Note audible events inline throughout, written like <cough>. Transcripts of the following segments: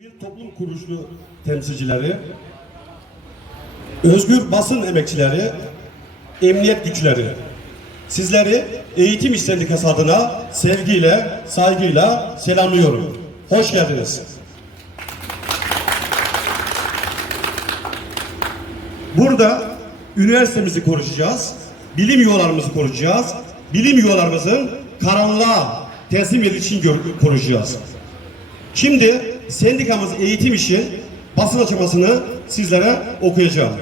Bir toplum kuruluşlu temsilcileri, özgür basın emekçileri, emniyet güçleri, sizleri Eğitim İş Sendikası adına sevgiyle, saygıyla selamlıyorum. Hoş geldiniz. Burada üniversitemizi konuşacağız, bilim yuvalarımızı konuşacağız, bilim yuvalarımızın karanlığa teslim edilişini konuşacağız. Şimdi sendikamız eğitim işi basın açıklamasını sizlere okuyacağım.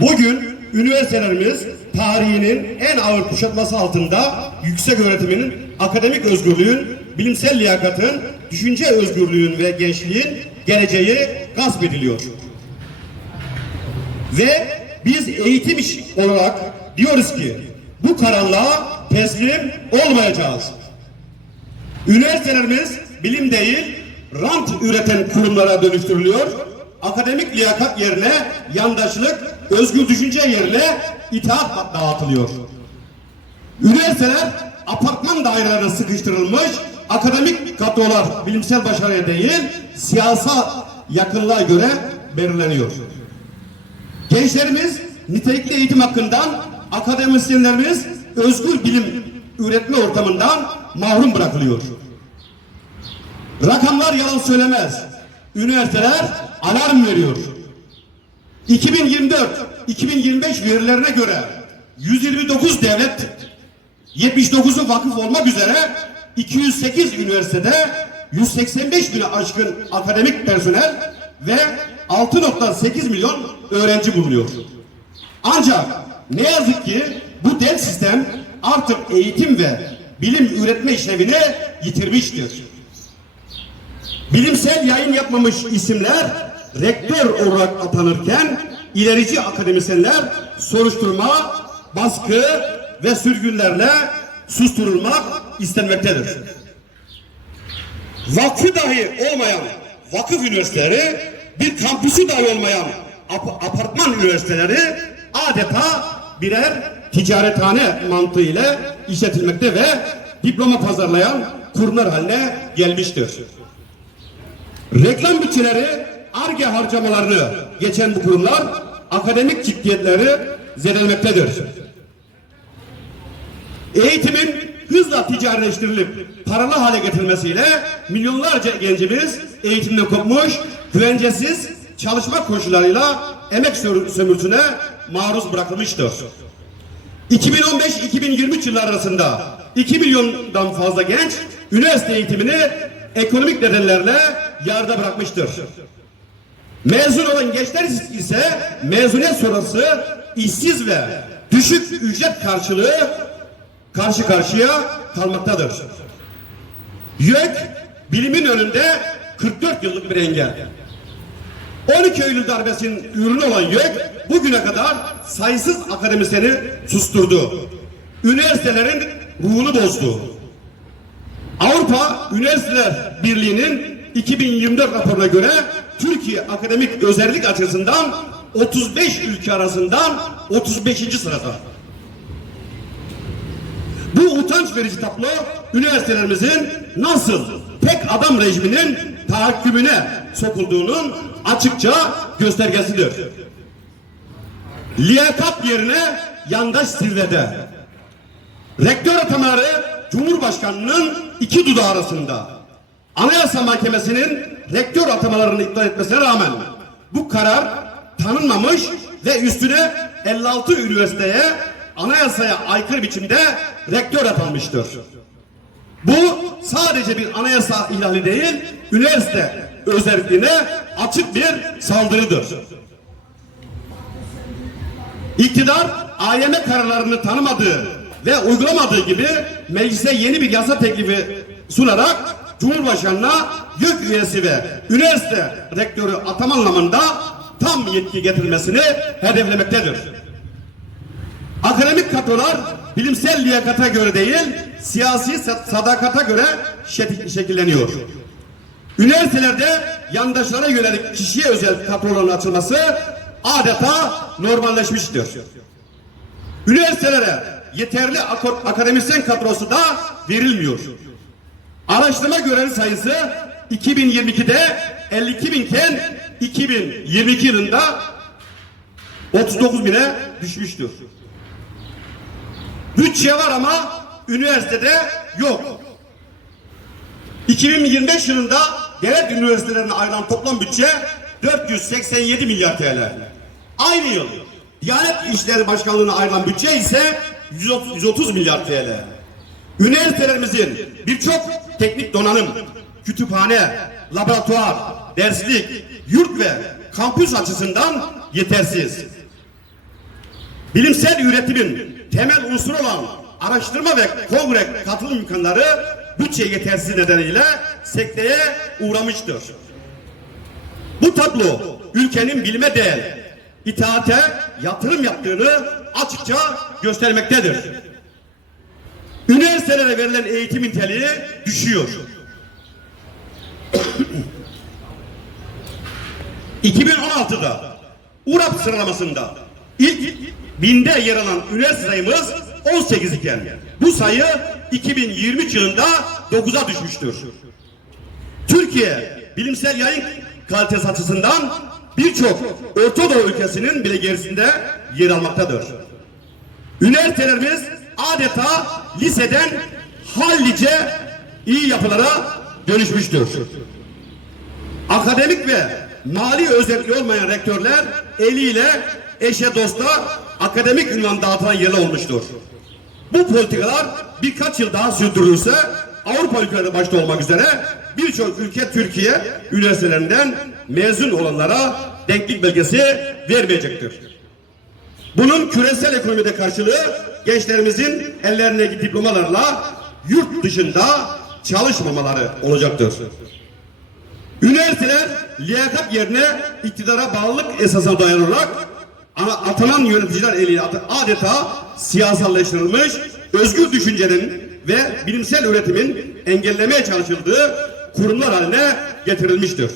Bugün üniversitelerimiz tarihinin en ağır kuşatması altında yüksek öğretiminin, akademik özgürlüğün, bilimsel liyakatın, düşünce özgürlüğün ve gençliğin geleceği gasp ediliyor. Ve biz eğitim iş olarak diyoruz ki bu karanlığa teslim olmayacağız. Üniversitelerimiz bilim değil, rant üreten kurumlara dönüştürülüyor. Akademik liyakat yerine yandaşlık, özgür düşünce yerine itaat dağıtılıyor. Üniversiteler apartman dairelerine sıkıştırılmış, akademik kadrolar bilimsel başarıya değil, siyasal yakınlığa göre belirleniyor. Gençlerimiz nitelikli eğitim hakkından, akademisyenlerimiz özgür bilim üretme ortamından mahrum bırakılıyor. Rakamlar yalan söylemez. Üniversiteler alarm veriyor. 2024-2025 verilerine göre 129 devlet, 79'u vakıf olmak üzere 208 üniversitede 185 bine aşkın akademik personel ve 6.8 milyon öğrenci bulunuyor. Ancak ne yazık ki bu dev sistem artık eğitim ve bilim üretme işlevini yitirmiştir. Bilimsel yayın yapmamış isimler rektör olarak atanırken ilerici akademisyenler soruşturma, baskı ve sürgünlerle susturulmak istenmektedir. Vakfı dahi olmayan vakıf üniversiteleri, bir kampüsü dahi olmayan ap- apartman üniversiteleri adeta birer ticarethane mantığı ile işletilmekte ve diploma pazarlayan kurumlar haline gelmiştir. Reklam bütçeleri, ARGE harcamalarını geçen bu kurumlar akademik ciddiyetleri zedelemektedir. Eğitimin hızla ticarileştirilip paralı hale getirilmesiyle milyonlarca gencimiz eğitimden kopmuş, güvencesiz çalışma koşullarıyla emek sö- sömürüsüne maruz bırakılmıştır. 2015-2023 yılları arasında 2 milyondan fazla genç üniversite eğitimini ekonomik nedenlerle yarıda bırakmıştır. Mezun olan gençler ise mezuniyet sonrası işsiz ve düşük ücret karşılığı karşı karşıya kalmaktadır. YÖK bilimin önünde 44 yıllık bir engel. 12 Eylül darbesinin ürünü olan YÖK bugüne kadar sayısız akademisyeni susturdu. Üniversitelerin ruhunu bozdu. Avrupa Üniversiteler Birliği'nin 2024 raporuna göre Türkiye akademik özellik açısından 35 ülke arasından 35. sırada. Bu utanç verici tablo üniversitelerimizin nasıl tek adam rejiminin tahakkümüne sokulduğunun açıkça göstergesidir. Liyakat yerine yandaş zirvede. Rektör atamaları Cumhurbaşkanı'nın iki dudağı arasında. Anayasa Mahkemesi'nin rektör atamalarını iptal etmesine rağmen bu karar tanınmamış ve üstüne 56 üniversiteye anayasaya aykırı biçimde rektör atanmıştır. Bu sadece bir anayasa ihlali değil, üniversite özelliğine açık bir saldırıdır. İktidar AYM kararlarını tanımadığı ve uygulamadığı gibi meclise yeni bir yasa teklifi sunarak Cumhurbaşkanına YÖK üyesi ve üniversite rektörü atama anlamında tam yetki getirilmesini hedeflemektedir. Akademik kadrolar bilimsel liyakata göre değil, siyasi sa- sadakata göre şekil- şekilleniyor. Üniversitelerde yandaşlara yönelik kişiye özel kadroların açılması adeta normalleşmiştir. Üniversitelere yeterli akademisyen kadrosu da verilmiyor. Araştırma görevi sayısı 2022'de 52 binken 2022 yılında 39 bine düşmüştür. Bütçe var ama üniversitede yok. 2025 yılında devlet üniversitelerine ayrılan toplam bütçe 487 milyar TL. Aynı yıl Diyanet İşleri Başkanlığı'na ayrılan bütçe ise 130, 130 milyar TL. Üniversitelerimizin birçok teknik donanım, kütüphane, laboratuvar, derslik, yurt ve kampüs açısından yetersiz. Bilimsel üretimin temel unsuru olan araştırma ve kongre katılım imkanları bütçe yetersiz nedeniyle sekteye uğramıştır. Bu tablo ülkenin bilime değil, itaate yatırım yaptığını açıkça göstermektedir. Üniversitelere verilen eğitim niteliği düşüyor. <clears throat> 2016'da URAP sıralamasında ilk binde yer alan üniversite sayımız 18 iken bu sayı 2023 yılında 9'a düşmüştür. Türkiye bilimsel yayın kalitesi açısından birçok Orta Doğu ülkesinin bile gerisinde yer almaktadır. Üniversitelerimiz adeta liseden hallice iyi yapılara dönüşmüştür. Akademik ve mali özelliği olmayan rektörler eliyle eşe dosta akademik ünvan dağıtılan yerler olmuştur. Bu politikalar birkaç yıl daha sürdürülürse Avrupa ülkeleri başta olmak üzere birçok ülke Türkiye üniversitelerinden mezun olanlara denklik belgesi vermeyecektir. Bunun küresel ekonomide karşılığı gençlerimizin ellerindeki diplomalarla yurt dışında çalışmamaları olacaktır. Üniversiteler liyakat yerine iktidara bağlılık esasına dayanarak ana atanan yöneticiler eliyle adeta siyasallaştırılmış özgür düşüncenin ve bilimsel üretimin engellemeye çalışıldığı kurumlar haline getirilmiştir.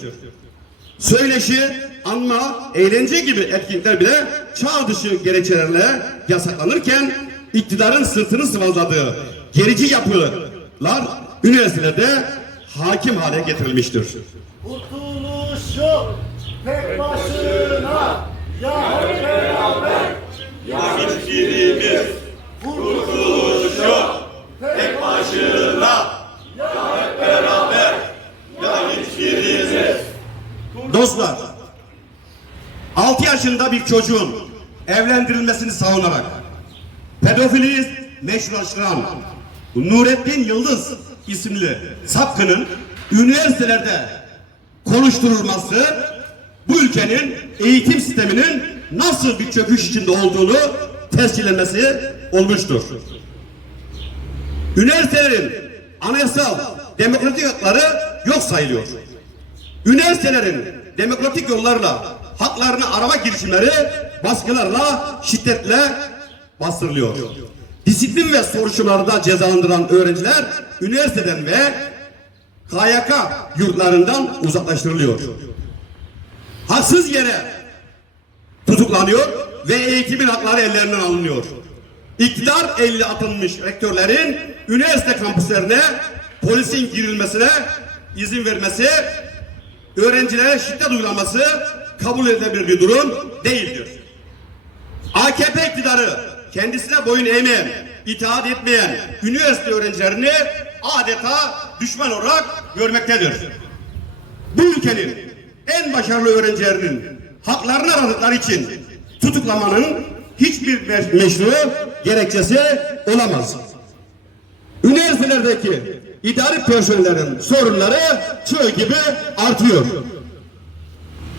Söyleşi, anma, eğlence gibi etkinlikler bile çağ dışı gerekçelerle yasaklanırken iktidarın sırtını sıvazladığı gerici yapılar üniversitelerde hakim hale getirilmiştir. Kurtuluş yok tek başına ya hep beraber ya hiçbirimiz Kurtuluş yok tek başına Dostlar, 6 yaşında bir çocuğun evlendirilmesini savunarak pedofili meşrulaştıran Nurettin Yıldız isimli sapkının üniversitelerde konuşturulması bu ülkenin eğitim sisteminin nasıl bir çöküş içinde olduğunu tescillenmesi olmuştur. Üniversitelerin anayasal demokratik hakları yok sayılıyor. Üniversitelerin demokratik yollarla haklarını arama girişimleri baskılarla, şiddetle bastırılıyor. Disiplin ve soruşturmalarda cezalandıran öğrenciler üniversiteden ve KYK yurtlarından uzaklaştırılıyor. Haksız yere tutuklanıyor ve eğitimin hakları ellerinden alınıyor. İktidar elli atılmış rektörlerin üniversite kampüslerine polisin girilmesine izin vermesi, öğrencilere şiddet uygulaması kabul edilebilir bir durum değildir. AKP iktidarı kendisine boyun eğmeyen, itaat etmeyen üniversite öğrencilerini adeta düşman olarak görmektedir. Bu ülkenin en başarılı öğrencilerinin haklarını aradıkları için tutuklamanın hiçbir me- meşru gerekçesi olamaz. Üniversitelerdeki idari personellerin sorunları çığ gibi artıyor.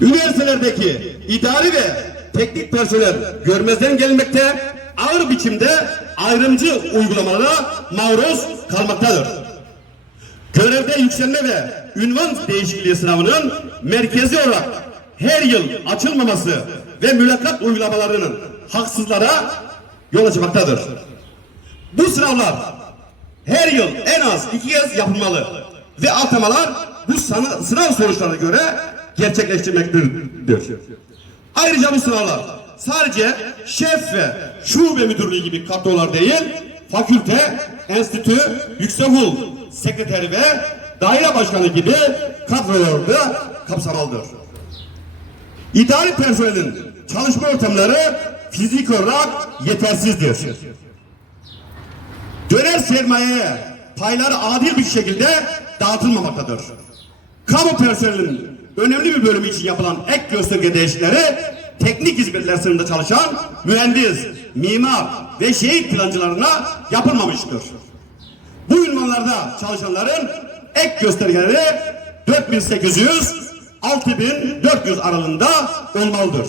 Üniversitelerdeki idari ve teknik personel görmezden gelmekte, ağır biçimde ayrımcı uygulamalara maruz kalmaktadır. Görevde yükselme ve ünvan değişikliği sınavının merkezi olarak her yıl açılmaması ve mülakat uygulamalarının haksızlara yol açmaktadır. Bu sınavlar her yıl en az iki kez yapılmalı ve atamalar bu sınav sonuçlarına göre gerçekleştirmektedir. Ayrıca bu sadece şef ve şube müdürlüğü gibi kadrolar değil, fakülte, enstitü, yüksekokul sekreteri ve daire başkanı gibi kadroları da kapsamalıdır. İdari personelin çalışma ortamları fizik olarak yetersizdir. Döner sermayeye payları adil bir şekilde dağıtılmamaktadır. Kamu personelinin önemli bir bölümü için yapılan ek gösterge değişikleri teknik hizmetler sınıfında çalışan mühendis, mimar ve şehit plancılarına yapılmamıştır. Bu ünvanlarda çalışanların ek göstergeleri 4800 6400 aralığında olmalıdır.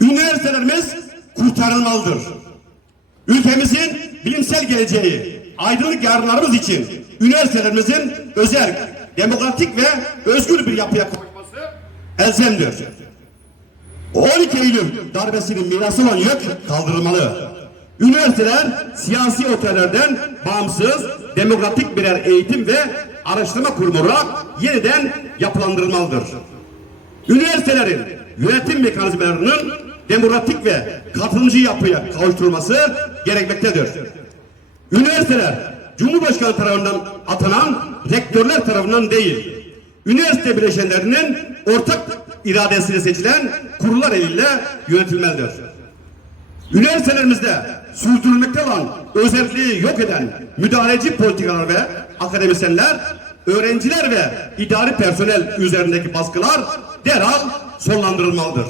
Üniversitelerimiz kurtarılmalıdır. Ülkemizin bilimsel geleceği, aydınlık yarınlarımız için üniversitelerimizin özel, demokratik ve özgür bir yapıya koyması elzemdir. 12 Eylül darbesinin mirası olan yük kaldırılmalı. Üniversiteler siyasi otellerden bağımsız, demokratik birer eğitim ve araştırma kurumu olarak yeniden yapılandırılmalıdır. Üniversitelerin yönetim mekanizmalarının demokratik ve katılımcı yapıya kavuşturulması gerekmektedir. Üniversiteler Cumhurbaşkanı tarafından atanan rektörler tarafından değil, üniversite bileşenlerinin ortak iradesiyle seçilen kurullar eliyle yönetilmelidir. Üniversitelerimizde sürdürülmekte olan özelliği yok eden müdahaleci politikalar ve akademisyenler, öğrenciler ve idari personel üzerindeki baskılar derhal sonlandırılmalıdır.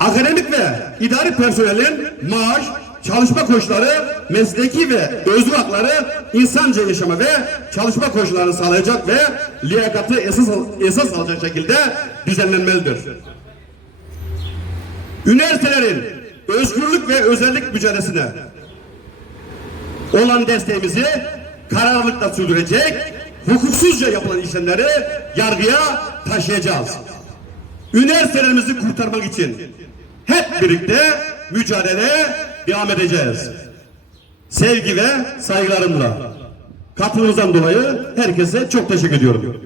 Akademik ve idari personelin maaş, çalışma koşulları, mesleki ve özgür hakları insanca yaşama ve çalışma koşullarını sağlayacak ve liyakatı esas, esas alacak şekilde düzenlenmelidir. Üniversitelerin özgürlük ve özellik mücadelesine olan desteğimizi kararlılıkla sürdürecek, hukuksuzca yapılan işlemleri yargıya taşıyacağız. Üniversitelerimizi kurtarmak için hep birlikte mücadeleye devam edeceğiz. Sevgi ve saygılarımla. Katılımınızdan dolayı herkese çok teşekkür ediyorum.